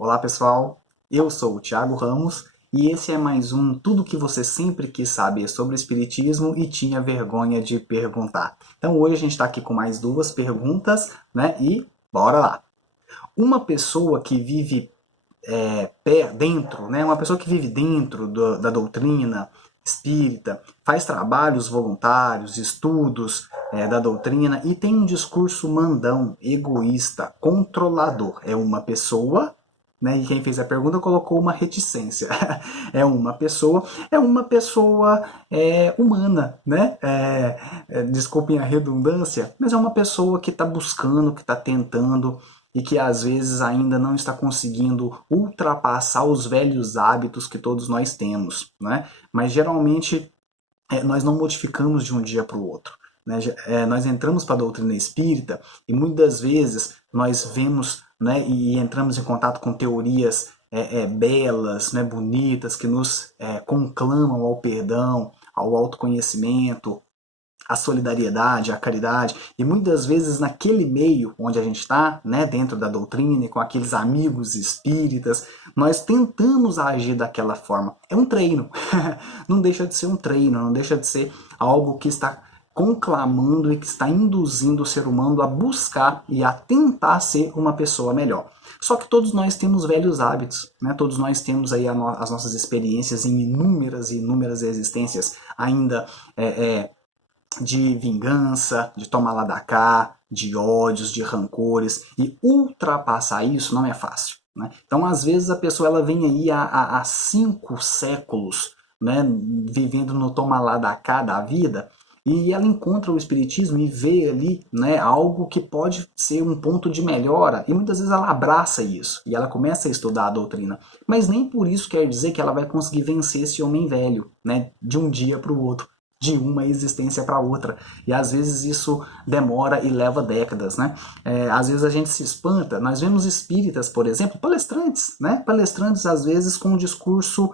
Olá pessoal, eu sou o Thiago Ramos e esse é mais um Tudo que você sempre quis saber sobre Espiritismo e tinha vergonha de perguntar. Então hoje a gente está aqui com mais duas perguntas, né? E bora lá! Uma pessoa que vive dentro, né? Uma pessoa que vive dentro da doutrina espírita, faz trabalhos voluntários, estudos da doutrina e tem um discurso mandão, egoísta, controlador. É uma pessoa, né? E quem fez a pergunta colocou uma reticência. É uma pessoa humana, né? Desculpem a redundância, mas é uma pessoa que está buscando, que está tentando e que às vezes ainda não está conseguindo ultrapassar os velhos hábitos que todos nós temos, né? Mas geralmente nós não modificamos de um dia para o outro. Né? Nós entramos para a doutrina espírita e muitas vezes nós vemos, né, e entramos em contato com teorias belas, né, bonitas, que nos conclamam ao perdão, ao autoconhecimento, a solidariedade, a caridade, e muitas vezes naquele meio onde a gente está, né, dentro da doutrina e com aqueles amigos espíritas, nós tentamos agir daquela forma. É um treino, não deixa de ser um treino, não deixa de ser algo que está conclamando e que está induzindo o ser humano a buscar e a tentar ser uma pessoa melhor. Só que todos nós temos velhos hábitos, né? Todos nós temos aí as nossas experiências em inúmeras e inúmeras existências ainda de vingança, de tomar lá da cá, de ódios, de rancores, e ultrapassar isso não é fácil. Né? Então, às vezes, a pessoa ela vem aí há 5 séculos, né, vivendo no toma lá da cá da vida, e ela encontra o Espiritismo e vê ali, né, algo que pode ser um ponto de melhora, e muitas vezes ela abraça isso, e ela começa a estudar a doutrina. Mas nem por isso quer dizer que ela vai conseguir vencer esse homem velho, né, de um dia para o outro, de uma existência para outra. E às vezes isso demora e leva décadas, né? Às vezes a gente se espanta. Nós vemos espíritas, por exemplo, palestrantes, né? Palestrantes às vezes com um discurso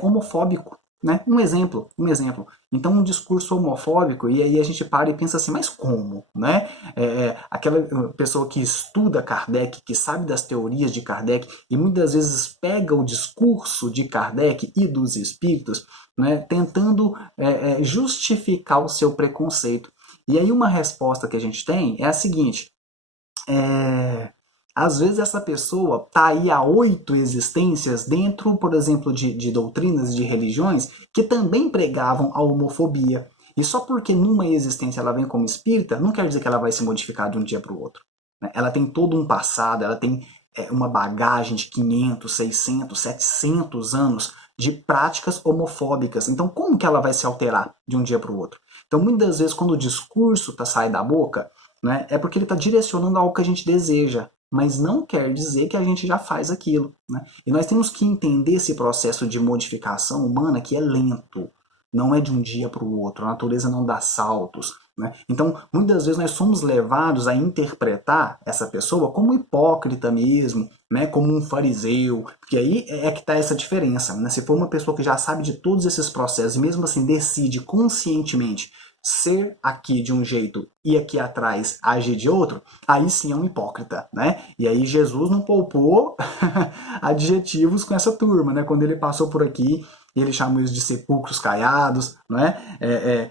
homofóbico, né? Um exemplo. Então um discurso homofóbico, e aí a gente para e pensa assim, mas como, né? Aquela pessoa que estuda Kardec, que sabe das teorias de Kardec, e muitas vezes pega o discurso de Kardec e dos espíritos, né, tentando justificar o seu preconceito. E aí uma resposta que a gente tem é a seguinte, às vezes essa pessoa está aí há 8 existências dentro, por exemplo, de doutrinas, de religiões, que também pregavam a homofobia. E só porque numa existência ela vem como espírita, não quer dizer que ela vai se modificar de um dia para o outro. Né? Ela tem todo um passado, ela tem uma bagagem de 500, 600, 700 anos de práticas homofóbicas. Então, como que ela vai se alterar de um dia para o outro? Então, muitas vezes, quando o discurso sai da boca, né, é porque ele está direcionando algo que a gente deseja, mas não quer dizer que a gente já faz aquilo. Né? E nós temos que entender esse processo de modificação humana que é lento, não é de um dia para o outro, a natureza não dá saltos. Né? Então, muitas vezes nós somos levados a interpretar essa pessoa como hipócrita mesmo, né? Como um fariseu, porque aí é que está essa diferença. Né? Se for uma pessoa que já sabe de todos esses processos e mesmo assim decide conscientemente ser aqui de um jeito e aqui atrás agir de outro, aí sim é um hipócrita, né? E aí Jesus não poupou adjetivos com essa turma, né? Quando ele passou por aqui, ele chamou isso de sepulcros caiados, né?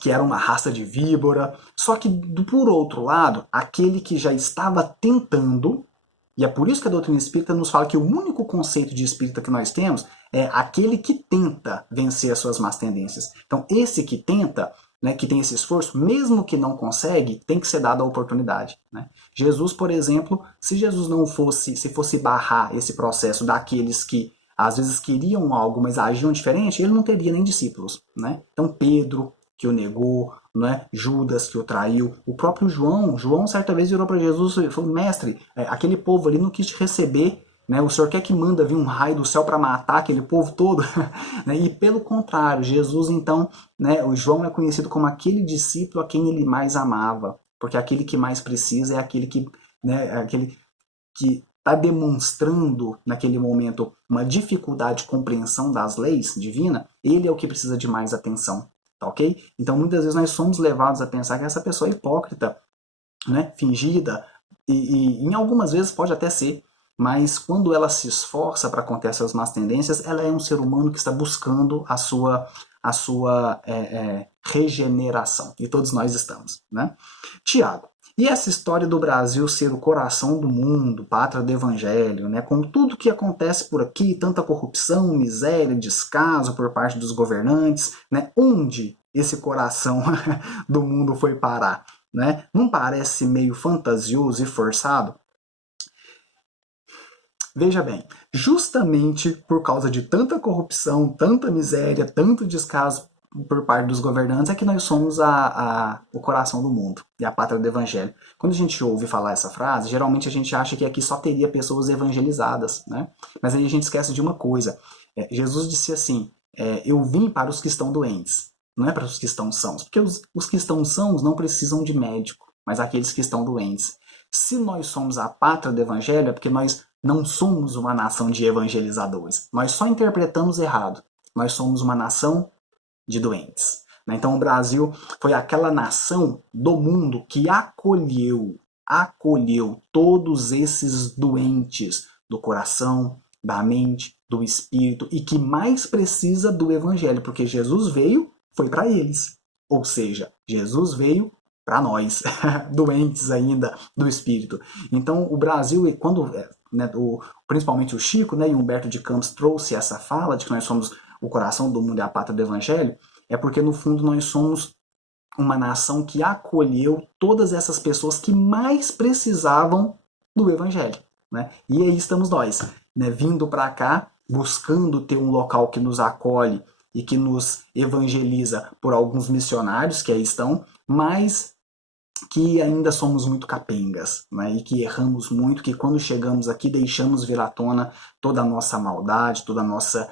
Que era uma raça de víbora. Só que, por outro lado, aquele que já estava tentando, e é por isso que a doutrina espírita nos fala que o único conceito de espírita que nós temos é aquele que tenta vencer as suas más tendências. Então, esse que tenta, né, que tem esse esforço, mesmo que não consegue, tem que ser dada a oportunidade. Né? Jesus, por exemplo, se Jesus não fosse, se fosse barrar esse processo daqueles que às vezes queriam algo, mas agiam diferente, ele não teria nem discípulos. Né? Então, Pedro, que o negou, né? Judas que o traiu, o próprio João certa vez virou para Jesus e falou, mestre, aquele povo ali não quis te receber, né? O senhor quer que manda vir um raio do céu para matar aquele povo todo? Né? E pelo contrário, Jesus então, né? O João é conhecido como aquele discípulo a quem ele mais amava, porque aquele que mais precisa é aquele que, né? Aquele que está demonstrando naquele momento uma dificuldade de compreensão das leis divinas, ele é o que precisa de mais atenção. Tá, ok? Então muitas vezes nós somos levados a pensar que essa pessoa é hipócrita, né? Fingida, e em algumas vezes pode até ser, mas quando ela se esforça para conter essas más tendências, ela é um ser humano que está buscando a sua regeneração. E todos nós estamos, né? Tiago, e essa história do Brasil ser o coração do mundo, pátria do evangelho, né, com tudo que acontece por aqui, tanta corrupção, miséria, descaso por parte dos governantes, né, onde esse coração do mundo foi parar? Né? Não parece meio fantasioso e forçado? Veja bem, justamente por causa de tanta corrupção, tanta miséria, tanto descaso por parte dos governantes, é que nós somos o coração do mundo e a pátria do evangelho. Quando a gente ouve falar essa frase, geralmente a gente acha que aqui só teria pessoas evangelizadas, né? Mas aí a gente esquece de uma coisa. Jesus disse assim, eu vim para os que estão doentes, não é para os que estão sãos, porque os que estão sãos não precisam de médico, mas aqueles que estão doentes. Se nós somos a pátria do evangelho, é porque nós não somos uma nação de evangelizadores. Nós só interpretamos errado. Nós somos uma nação de doentes. Então o Brasil foi aquela nação do mundo que acolheu todos esses doentes do coração, da mente, do espírito e que mais precisa do evangelho, porque Jesus veio, foi para eles. Ou seja, Jesus veio para nós, doentes ainda do espírito. Então o Brasil, quando principalmente o Chico, e o Humberto de Campos trouxe essa fala de que nós somos o coração do mundo e a pátria do evangelho, é porque no fundo nós somos uma nação que acolheu todas essas pessoas que mais precisavam do evangelho. Né? E aí estamos nós, vindo para cá, buscando ter um local que nos acolhe e que nos evangeliza por alguns missionários que aí estão, mas que ainda somos muito capengas, né? E que erramos muito, que quando chegamos aqui deixamos vir à tona toda a nossa maldade, toda a nossa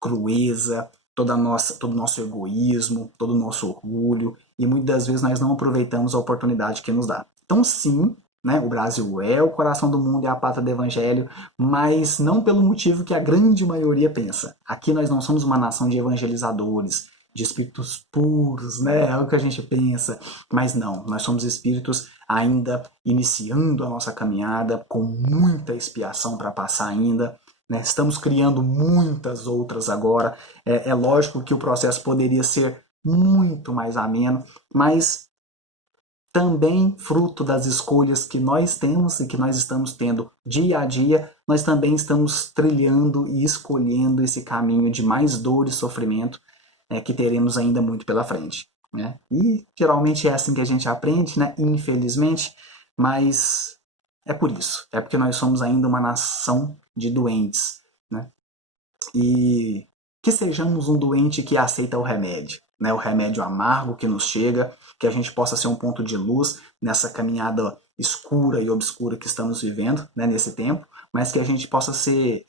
crueza, todo o nosso egoísmo, todo o nosso orgulho, e muitas das vezes nós não aproveitamos a oportunidade que nos dá. Então sim, o Brasil é o coração do mundo e a pátria do evangelho, mas não pelo motivo que a grande maioria pensa. Aqui nós não somos uma nação de evangelizadores, de espíritos puros, é o que a gente pensa, mas não, nós somos espíritos ainda iniciando a nossa caminhada, com muita expiação para passar ainda, estamos criando muitas outras agora, é lógico que o processo poderia ser muito mais ameno, mas também fruto das escolhas que nós temos e que nós estamos tendo dia a dia, nós também estamos trilhando e escolhendo esse caminho de mais dor e sofrimento, que teremos ainda muito pela frente. Né? E geralmente é assim que a gente aprende, infelizmente, mas é por isso. É porque nós somos ainda uma nação de doentes. Né? E que sejamos um doente que aceita o remédio. O remédio amargo que nos chega, que a gente possa ser um ponto de luz nessa caminhada escura e obscura que estamos vivendo nesse tempo, mas que a gente possa ser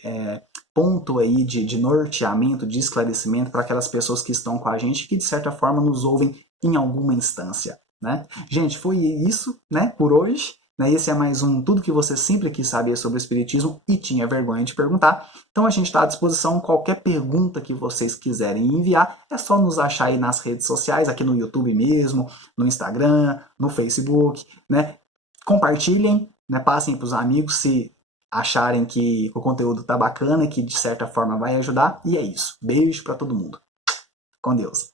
ponto aí de norteamento, de esclarecimento para aquelas pessoas que estão com a gente, que de certa forma nos ouvem em alguma instância. Né? Gente, foi isso por hoje. Esse é mais um Tudo que você sempre quis saber sobre o Espiritismo e tinha vergonha de perguntar. Então a gente está à disposição. Qualquer pergunta que vocês quiserem enviar, é só nos achar aí nas redes sociais, aqui no YouTube mesmo, no Instagram, no Facebook. Compartilhem, passem para os amigos se acharem que o conteúdo está bacana, que de certa forma vai ajudar. E é isso. Beijo para todo mundo. Com Deus.